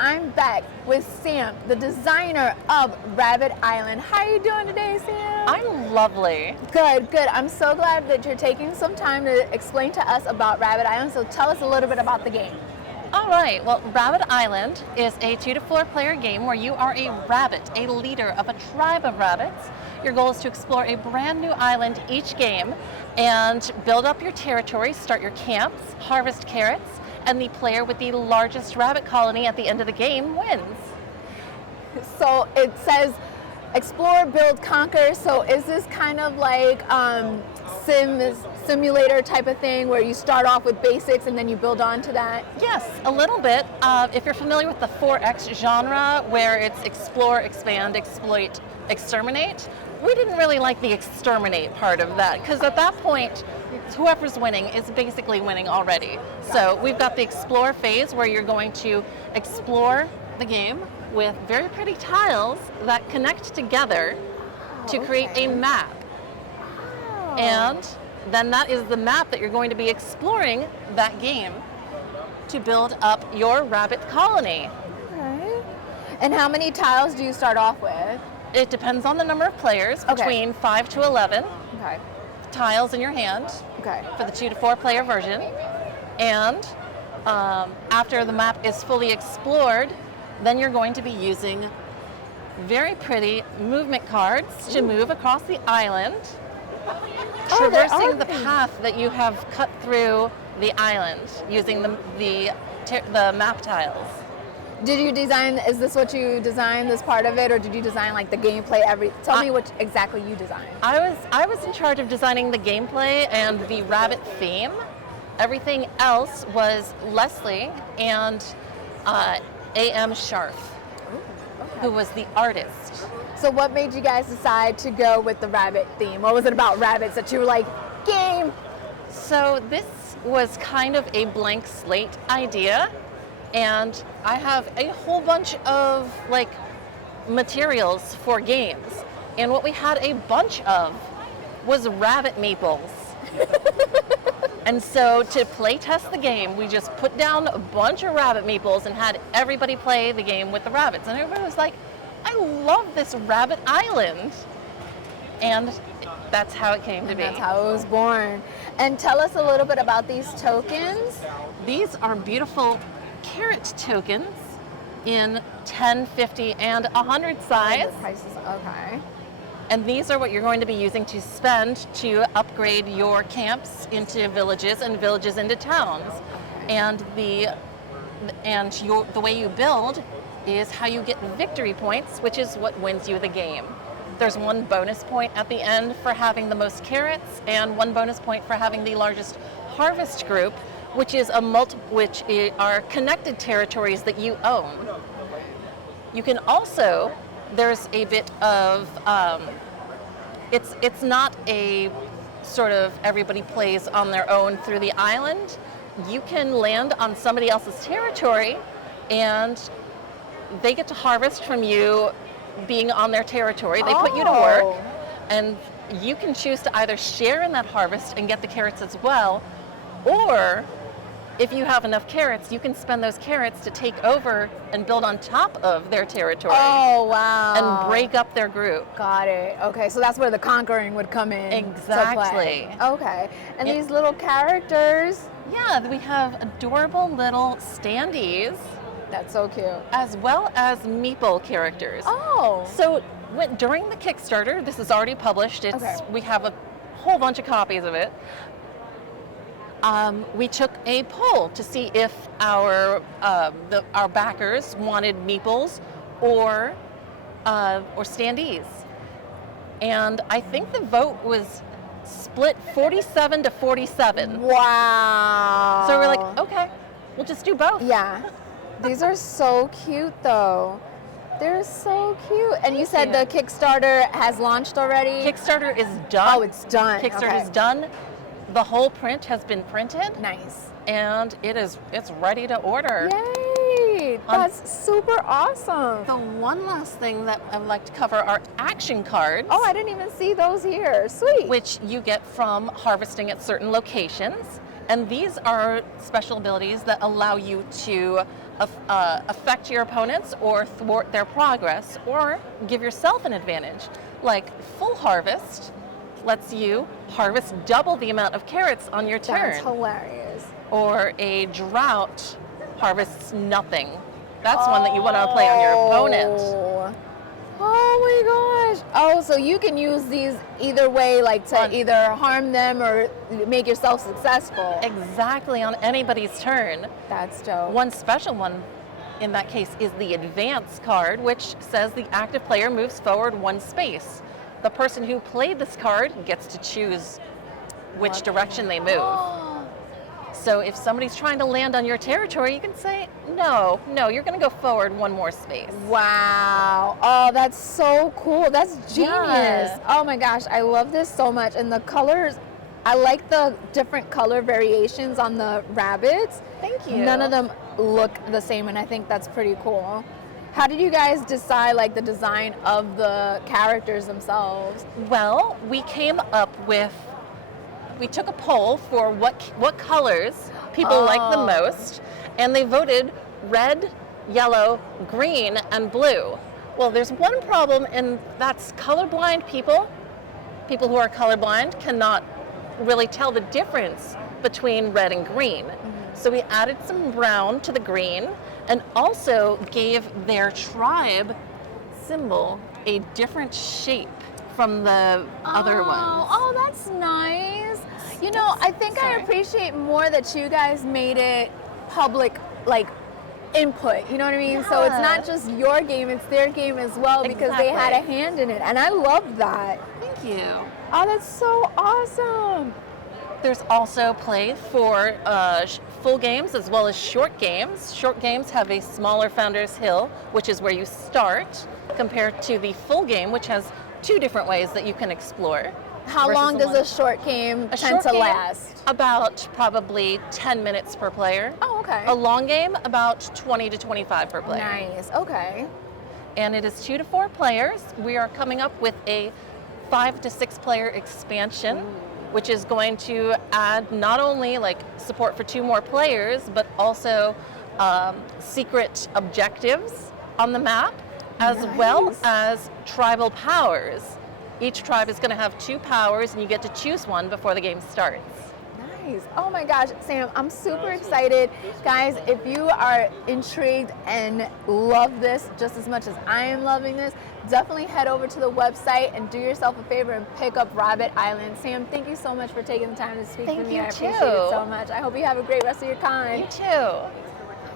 I'm back with Sam, the designer of Rabbit Island. How are you doing today, Sam? I'm lovely. Good, good. I'm so glad that you're taking some time to explain to us about Rabbit Island. So tell us a little bit about the game. All right, well, Rabbit Island is a 2 to 4 player game where you are a rabbit, a leader of a tribe of rabbits. Your goal is to explore a brand new island each game and build up your territory, start your camps, harvest carrots, and the player with the largest rabbit colony at the end of the game wins. So it says explore, build, conquer. So is this kind of like simulator type of thing where you start off with basics and then you build on to that? Yes, a little bit. If you're familiar with the 4X genre, where it's explore, expand, exploit, exterminate, we didn't really like the exterminate part of that, because at that point, whoever's winning is basically winning already. So we've got the explore phase where you're going to explore the game with very pretty tiles that connect together to create a map. And then that is the map that you're going to be exploring that game to build up your rabbit colony. Okay. And how many tiles do you start off with? It depends on the number of players, between 5 to 11 tiles in your hand for the 2 to 4 player version. And after the map is fully explored, then you're going to be using very pretty movement cards to move across the island, traversing the path that you have cut through the island using the map tiles. Did you design, is this what you designed, this part of it, or did you design like the gameplay, tell me what exactly you designed. I was in charge of designing the gameplay and the rabbit theme. Everything else was Leslie and A.M. Sharf, who was the artist. So what made you guys decide to go with the rabbit theme? What was it about rabbits that you were like, game? So this was kind of a blank slate idea. And I have a whole bunch of materials for games. And what we had a bunch of was rabbit meeples. And so to play test the game, we just put down a bunch of rabbit meeples and had everybody play the game with the rabbits. And everybody was like, I love this Rabbit Island. And that's how it came to be. That's how it was born. And tell us a little bit about these tokens. These are beautiful carrot tokens in 10, 50, and 100 size. Okay. And these are what you're going to be using to spend to upgrade your camps into villages and villages into towns. Okay. And the way you build is how you get victory points, which is what wins you the game. There's one bonus point at the end for having the most carrots, and one bonus point for having the largest harvest group, which is which are connected territories that you own. You can also, there's a bit of, it's not a sort of everybody plays on their own through the island. You can land on somebody else's territory and they get to harvest from you being on their territory. They put you to work, and you can choose to either share in that harvest and get the carrots as well, or if you have enough carrots, you can spend those carrots to take over and build on top of their territory. Oh, wow. And break up their group. Got it. Okay, so that's where the conquering would come in. Exactly. To play. Okay. And these little characters? Yeah, we have adorable little standees. That's so cute. As well as meeple characters. Oh. So during the Kickstarter, this is already published. We have a whole bunch of copies of it. We took a poll to see if our backers wanted meeples or standees, and I think the vote was split 47 to 47. Wow. So we're like, okay, we'll just do both. Yeah. These are so cute, though. They're so cute. And you said the Kickstarter has launched already? Kickstarter is done. Oh, it's done. Kickstarter is done. The whole print has been printed. Nice. And it's ready to order. Yay! That's super awesome. The one last thing that I would like to cover are action cards. Oh, I didn't even see those here. Sweet. Which you get from harvesting at certain locations. And these are special abilities that allow you to affect your opponents or thwart their progress or give yourself an advantage. Like Full Harvest lets you harvest double the amount of carrots on your turn. That's hilarious. Or a Drought harvests nothing. That's one that you want to play on your opponent. Oh my gosh. Oh, so you can use these either way, like to either harm them or make yourself successful. Exactly, on anybody's turn. That's dope. One special one in that case is the Advance card, which says the active player moves forward 1 space. The person who played this card gets to choose which direction they move. So if somebody's trying to land on your territory, you can say, no, you're going to go forward 1 more space. Wow. Oh, that's so cool. That's genius. Yeah. Oh my gosh, I love this so much. And the colors, I like the different color variations on the rabbits. Thank you. None of them look the same, and I think that's pretty cool. How did you guys decide like the design of the characters themselves? Well, we took a poll for what colors people like the most, and they voted red, yellow, green, and blue. Well, there's one problem, and that's colorblind people. People who are colorblind cannot really tell the difference between red and green. So we added some brown to the green and also gave their tribe symbol a different shape from the other ones. Oh, that's nice. You know, I think I appreciate more that you guys made it public, like, input, you know what I mean? So it's not just your game, it's their game as well, because they had a hand in it, and I love that. Thank you. Oh, that's so awesome. There's also play for full games as well as short games. Short games have a smaller Founder's Hill, which is where you start, compared to the full game, which has 2 different ways that you can explore. How long does a short game tend to last? About probably 10 minutes per player. Oh, okay. A long game, about 20 to 25 per player. Nice, okay. And it is 2 to 4 players. We are coming up with a 5 to 6 player expansion, which is going to add not only like support for 2 more players, but also secret objectives on the map, as well as tribal powers. Each tribe is going to have 2 powers, and you get to choose one before the game starts. Nice. Oh my gosh, Sam, I'm super excited. Guys, if you are intrigued and love this just as much as I am loving this, definitely head over to the website and do yourself a favor and pick up Rabbit Island. Sam, thank you so much for taking the time to speak with me. I appreciate it so much. I hope you have a great rest of your con. You too.